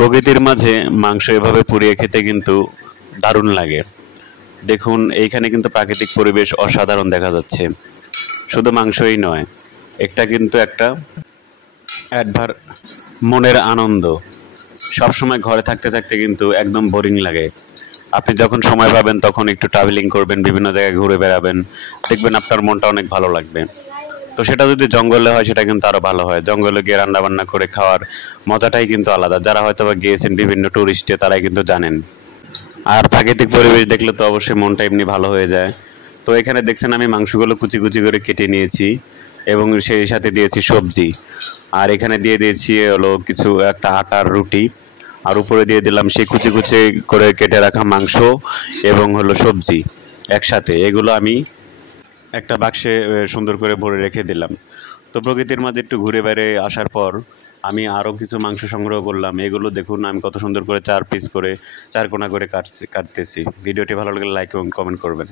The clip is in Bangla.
প্রকৃতির মাঝে মাংস এভাবে পুড়িয়ে খেতে কিন্তু দারুণ লাগে। দেখুন এইখানে কিন্তু প্রাকৃতিক পরিবেশ অসাধারণ দেখা যাচ্ছে। শুধু মাংসই নয়, একটা কিন্তু একটা মনের আনন্দ। সবসময় ঘরে থাকতে থাকতে কিন্তু একদম বোরিং লাগে। আপনি যখন সময় পাবেন তখন একটু ট্রাভেলিং করবেন, বিভিন্ন জায়গায় ঘুরে বেড়াবেন, দেখবেন আপনার মনটা অনেক ভালো লাগবে। তো সেটা যদি জঙ্গলে হয় সেটা কিন্তু আরও ভালো হয়। জঙ্গলে গিয়ে রান্নাবান্না করে খাওয়ার মজাটাই কিন্তু আলাদা। যারা হয়তো বা গিয়েছেন বিভিন্ন ট্যুরিস্টে তারাই কিন্তু জানেন। আর প্রাকৃতিক পরিবেশ দেখলে তো অবশ্যই মনটা এমনি ভালো হয়ে যায়। তো এখানে দেখছেন আমি মাংসগুলো কুচি কুচি করে কেটে নিয়েছি এবং সেই সাথে দিয়েছি সবজি। আর এখানে দিয়ে দিয়েছি হলো কিছু একটা আটার রুটি। আর উপরে দিয়ে দিলাম সেই কুচি কুচি করে কেটে রাখা মাংস এবং হলো সবজি একসাথে। এগুলো আমি একটা বাক্সে সুন্দর করে ভরে রেখে দিলাম। তো প্রকৃতির মাঝে একটু ঘুরে বেড়ে আসার পর আমি আরও কিছু মাংস সংগ্রহ করলাম। এগুলো দেখুন আমি কত সুন্দর করে 4 পিস করে 4 কোনা করে কাটতেছি। ভিডিওটি ভালো লাগলে লাইক এবং কমেন্ট করবেন।